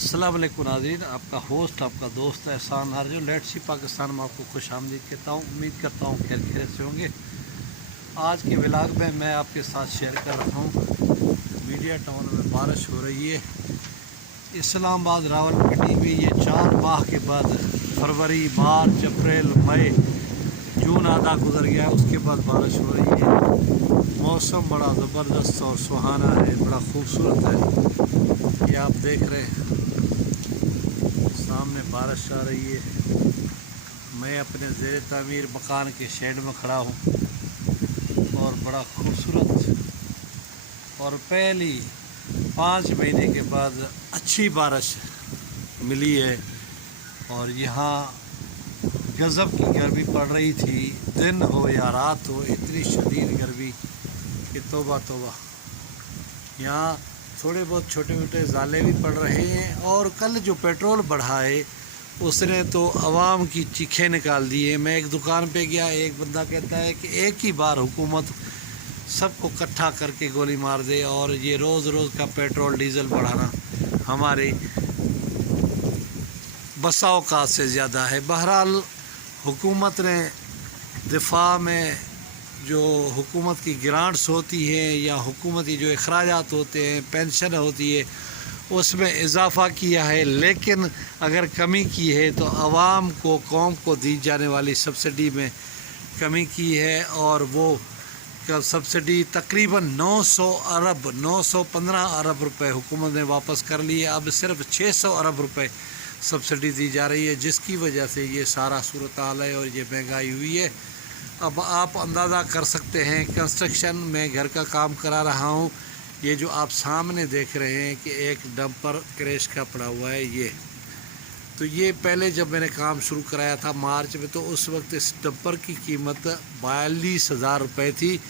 अस्सलाम वालेकुम नाज़रीन, आपका होस्ट आपका दोस्त एहसान हर जो लेट सी पाकिस्तान में आपको खुश आमदीद कहता हूँ। उम्मीद करता हूँ खैर खैर से होंगे। आज के व्लॉग में मैं आपके साथ शेयर कर रहा हूँ मीडिया टाउन में बारिश हो रही है। इस्लामाबाद रावलपिंडी में ये 4 माह के बाद फरवरी मार्च अप्रैल मई जून आधा गुजर गया, उसके बाद बारिश हो रही है। मौसम बड़ा ज़बरदस्त और सुहाना है, बड़ा खूबसूरत है। ये आप देख रहे हैं सामने बारिश आ रही है। मैं अपने ज़ेर तामीर मकान के शेड में खड़ा हूँ और बड़ा खूबसूरत और पहली 5 महीने के बाद अच्छी बारिश मिली है। और यहाँ गज़ब की गर्मी पड़ रही थी, दिन हो या रात हो, इतनी शदीद गर्मी कि तौबा तौबा। यहाँ थोड़े बहुत छोटे मोटे ज़ाले भी पड़ रहे हैं। और कल जो पेट्रोल बढ़ा है उसने तो आवाम की चीखें निकाल दी है। मैं एक दुकान पे गया, एक बंदा कहता है कि एक ही बार हुकूमत सबको इकट्ठा करके गोली मार दे और ये रोज़ रोज़ का पेट्रोल डीज़ल बढ़ाना हमारे बसा औकात से ज़्यादा है। बहरहाल हुकूमत ने दिफा में जो हुकूमत की ग्रांट्स होती हैं या हुकूमती जो अखराजात होते हैं, पेंशन होती है, उसमें इजाफ़ा किया है। लेकिन अगर कमी की है तो आवाम को, कौम को दी जाने वाली सब्सिडी में कमी की है। और वो सब्सिडी तकरीबन 915 अरब रुपए हुकूमत ने वापस कर लिए। अब सिर्फ 600 अरब रुपए सब्सिडी दी जा रही है, जिसकी वजह से ये सारा सूरत हाल है और ये महंगाई हुई है। अब आप अंदाज़ा कर सकते हैं, कंस्ट्रक्शन में घर का काम करा रहा हूँ। ये जो आप सामने देख रहे हैं कि एक डंपर क्रैश का पड़ा हुआ है, ये पहले जब मैंने काम शुरू कराया था मार्च में, तो उस वक्त इस डंपर की कीमत 42,000 रुपये थी।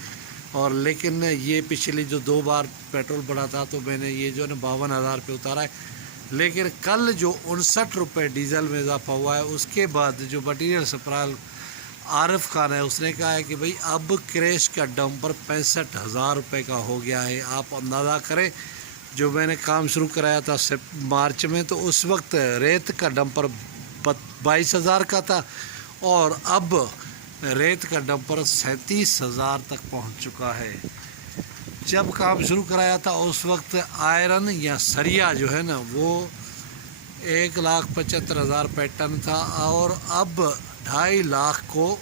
और लेकिन ये पिछली जो 2 बार पेट्रोल बढ़ा था तो मैंने ये जो है 52,000 रुपये उतारा है। लेकिन कल जो 59 रुपये डीज़ल में इजाफा हुआ है, उसके बाद जो मटीरियल सप्लाई आरिफ खान है उसने कहा है कि भाई अब क्रैश का डंपर 65,000 रुपये का हो गया है। आप अंदाज़ा करें, जो मैंने काम शुरू कराया था मार्च में तो उस वक्त रेत का डंपर 22,000 का था और अब रेत का डंपर 37,000 तक पहुंच चुका है। जब काम शुरू कराया था उस वक्त आयरन या सरिया जो है ना वो 1,75,000 रुपये टन था और अब 2.5 लाख को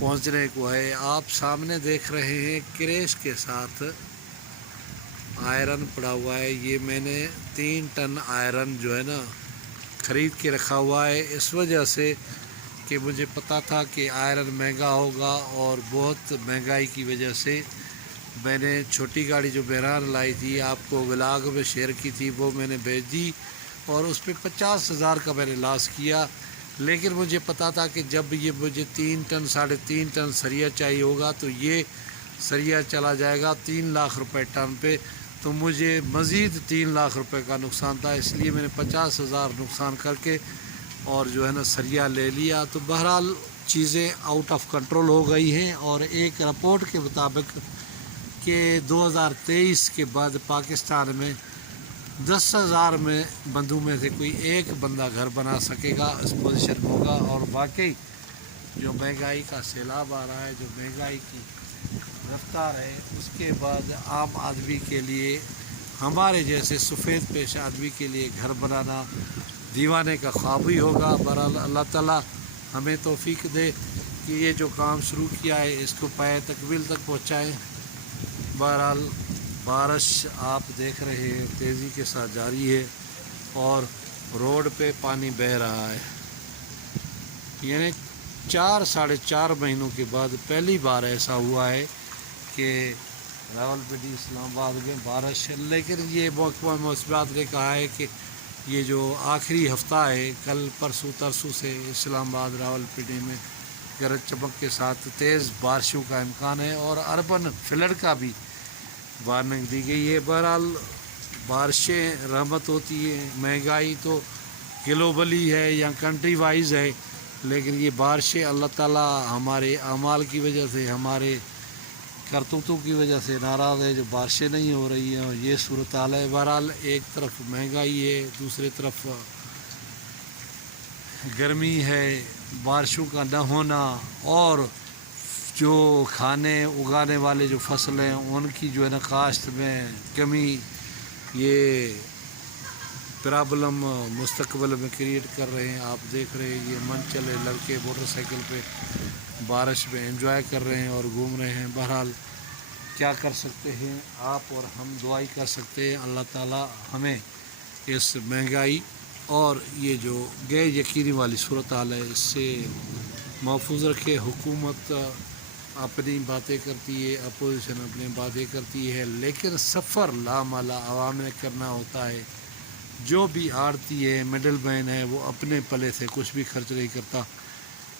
पहुंचने को है। आप सामने देख रहे हैं क्रैश के साथ आयरन पड़ा हुआ है। ये मैंने 3 टन आयरन जो है ना ख़रीद के रखा हुआ है, इस वजह से कि मुझे पता था कि आयरन महंगा होगा। और बहुत महंगाई की वजह से मैंने छोटी गाड़ी जो बहरान लाई थी, आपको व्लॉग में शेयर की थी, वो मैंने भेज दी और उस पर 50,000 का मैंने लॉस किया। लेकिन मुझे पता था कि जब ये मुझे 3 टन 3.5 टन सरिया चाहिए होगा तो ये सरिया चला जाएगा 3 लाख रुपए टन पे, तो मुझे मज़ीद 3 लाख रुपए का नुकसान था। इसलिए मैंने 50,000 नुकसान करके और जो है ना सरिया ले लिया। तो बहरहाल चीज़ें आउट ऑफ कंट्रोल हो गई हैं। और एक रिपोर्ट के मुताबिक कि 2023 के बाद पाकिस्तान में 10,000 बंदों में से कोई एक बंदा घर बना सकेगा, इस पोजीशन में होगा। और वाकई जो महंगाई का सैलाब आ रहा है, जो महंगाई की रफ्तार है, उसके बाद आम आदमी के लिए, हमारे जैसे सफ़ेद पेश आदमी के लिए घर बनाना दीवाने का ख्वाब ही होगा। बहरहाल अल्लाह ताला हमें तौफीक दे कि ये जो काम शुरू किया है इसको पाए तकमील तक पहुँचाएँ। बहरहाल बारिश आप देख रहे हैं तेज़ी के साथ जारी है और रोड पे पानी बह रहा है। यानी 4-4.5 महीनों के बाद पहली बार ऐसा हुआ है कि रावलपिंडी इस्लामाबाद में बारिश है। लेकिन ये महकमा मौसमियात ने कहा है कि ये जो आखिरी हफ्ता है, कल परसों तरसों से इस्लामाबाद रावलपिंडी में गरज चमक के साथ तेज़ बारिशों का इम्कान है और अर्बन फ्लड का भी वार्निंग दी गई है। बहरहाल बारिशें रहमत होती है। महंगाई तो ग्लोबली है या कंट्री वाइज है, लेकिन ये बारिशें अल्लाह ताला हमारे अमाल की वजह से, हमारे کرتوتوں کی وجہ سے ناراض ہے، جو بارشیں نہیں ہو رہی ہیں، یہ صورتحال ہے۔ بہرحال ایک طرف مہنگائی ہے، دوسری طرف گرمی ہے، بارشوں کا نہ ہونا، اور جو کھانے اگانے والے جو فصل ہیں ان کی جو ہے نا کاشت میں کمی، یہ پرابلم مستقبل میں کریٹ کر رہے ہیں۔ آپ دیکھ رہے ہیں یہ من چلے لڑکے موٹر سائیکل پہ بارش میں انجوائے کر رہے ہیں اور گھوم رہے ہیں۔ بہرحال کیا کر سکتے ہیں، آپ اور ہم دعائی کر سکتے ہیں اللہ تعالیٰ ہمیں اس مہنگائی اور یہ جو غیر یقینی والی صورتحال ہے اس سے محفوظ رکھے۔ حکومت اپنی باتیں کرتی ہے، اپوزیشن اپنی باتیں کرتی ہے، لیکن سفر لامالا عوام نے کرنا ہوتا ہے۔ جو بھی آڑتی ہے، مڈل مین ہے، وہ اپنے پلے سے کچھ بھی خرچ نہیں کرتا،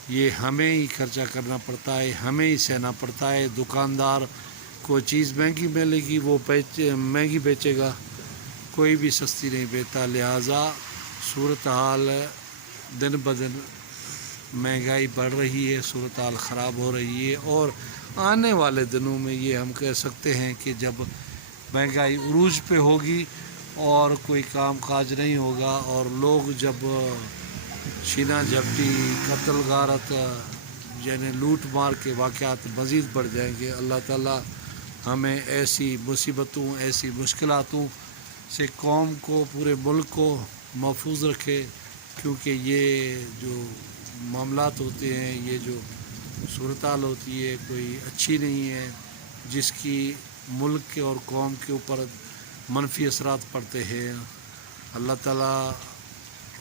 یہ ہمیں ہی خرچہ کرنا پڑتا ہے، ہمیں ہی سہنا پڑتا ہے۔ دکاندار کوئی چیز مہنگی ملے گی وہ مہنگی بیچے گا، کوئی بھی سستی نہیں بیچتا۔ لہٰذا صورتحال دن بدن مہنگائی بڑھ رہی ہے، صورتحال خراب ہو رہی ہے، اور آنے والے دنوں میں یہ ہم کہہ سکتے ہیں کہ جب مہنگائی عروج پہ ہوگی اور کوئی کام کاج نہیں ہوگا اور لوگ جب چھینا جھپٹی، قتل غارت یعنی لوٹ مار کے واقعات مزید بڑھ جائیں گے۔ اللہ تعالیٰ ہمیں ایسی مصیبتوں، ایسی مشکلاتوں سے قوم کو، پورے ملک کو محفوظ رکھے، کیونکہ یہ جو معاملات ہوتے ہیں، یہ جو صورتحال ہوتی ہے کوئی اچھی نہیں ہے، جس کی ملک کے اور قوم کے اوپر منفی اثرات پڑتے ہیں۔ اللہ تعالیٰ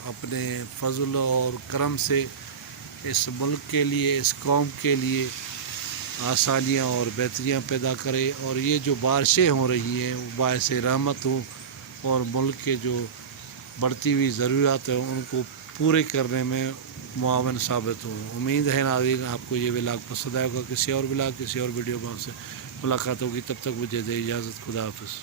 اپنے فضل اور کرم سے اس ملک کے لیے، اس قوم کے لیے آسانیاں اور بہتریاں پیدا کرے، اور یہ جو بارشیں ہو رہی ہیں وہ باعث رحمت ہوں اور ملک کے جو بڑھتی ہوئی ضروریات ہیں ان کو پورے کرنے میں معاون ثابت ہوں۔ امید ہے ناظرین آپ کو یہ ولاگ پسند آئے گا۔ کسی اور ولاگ، کسی اور ویڈیو میں آپ سے ملاقات ہوگی، تب تک مجھے دے اجازت۔ خدا حافظ۔